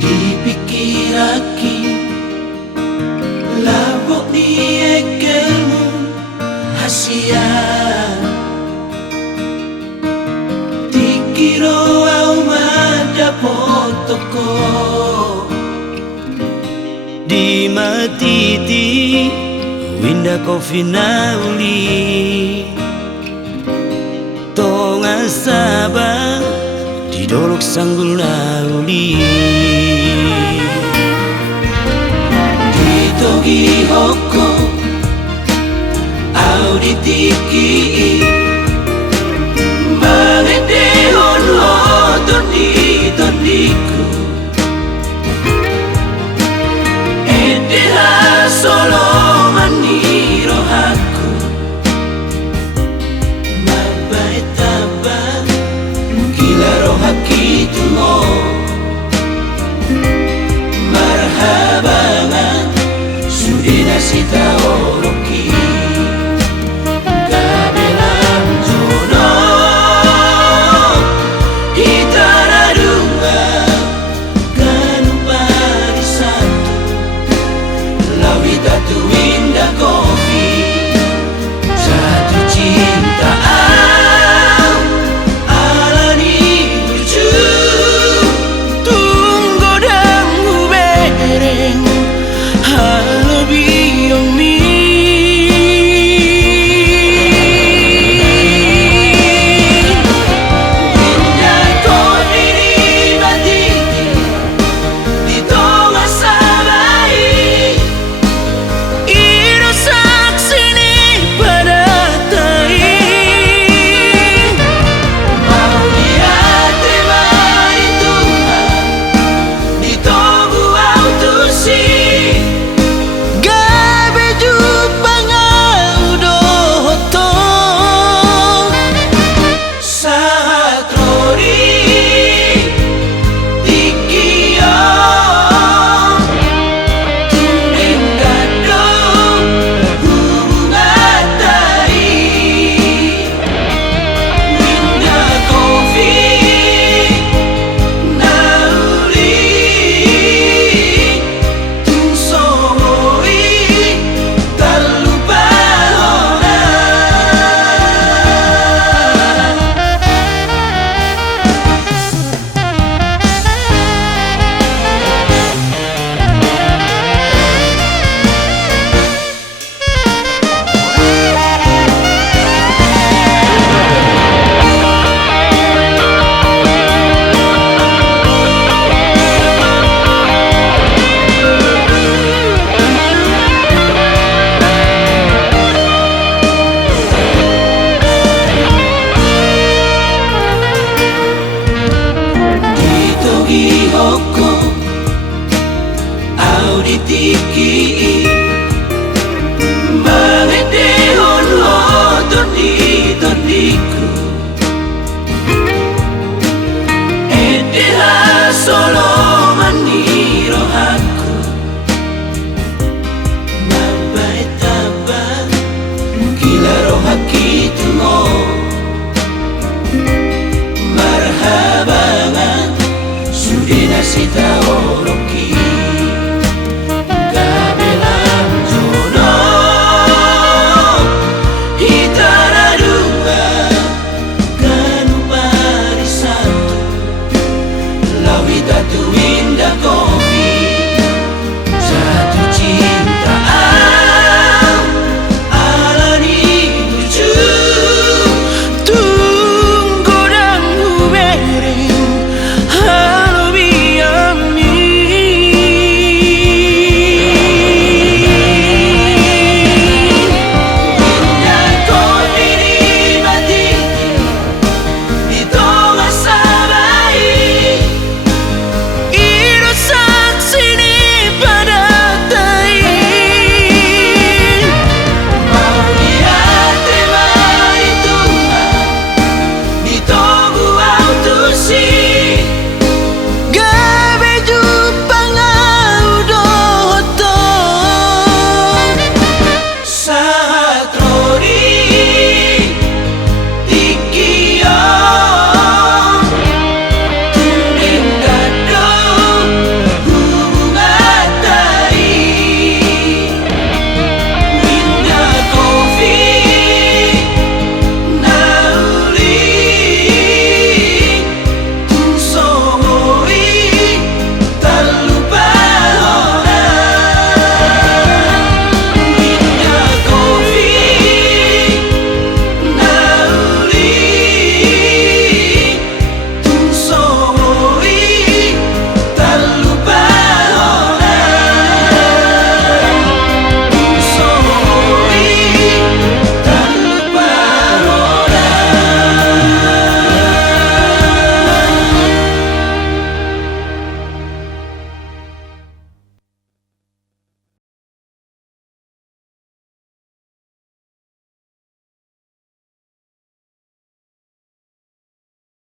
Dipikir aki labok ni ekelmu hasia dikiro au madapot toko di matiti winda kofi nauli tonga sabang di dolok sanggul nauli di togi hoko au di tiki mangende holo toniku edeha solo maniro haku mabai tabang gila rohaki tumo marhabangan sudena sita oroki kabelam jono itara dunga kanu pari satu lawita tu indah kopi jatuh cinta alani lucu tunggu damu bereng halo biong mi indah kopi di batiti di tonga sabai iro saksi ni pada tai mau lihat mai Tuhan di togu autosi gabe jupangau doto saat rori tikio tuning gadong hubungan tai winda kofi nauli tung songoi tak lupa ona di togi hoko au di tiki mangende holo toniku edeha solo maniro haku mabai tabang gila rohaki tumo marhabangan sudena sita oro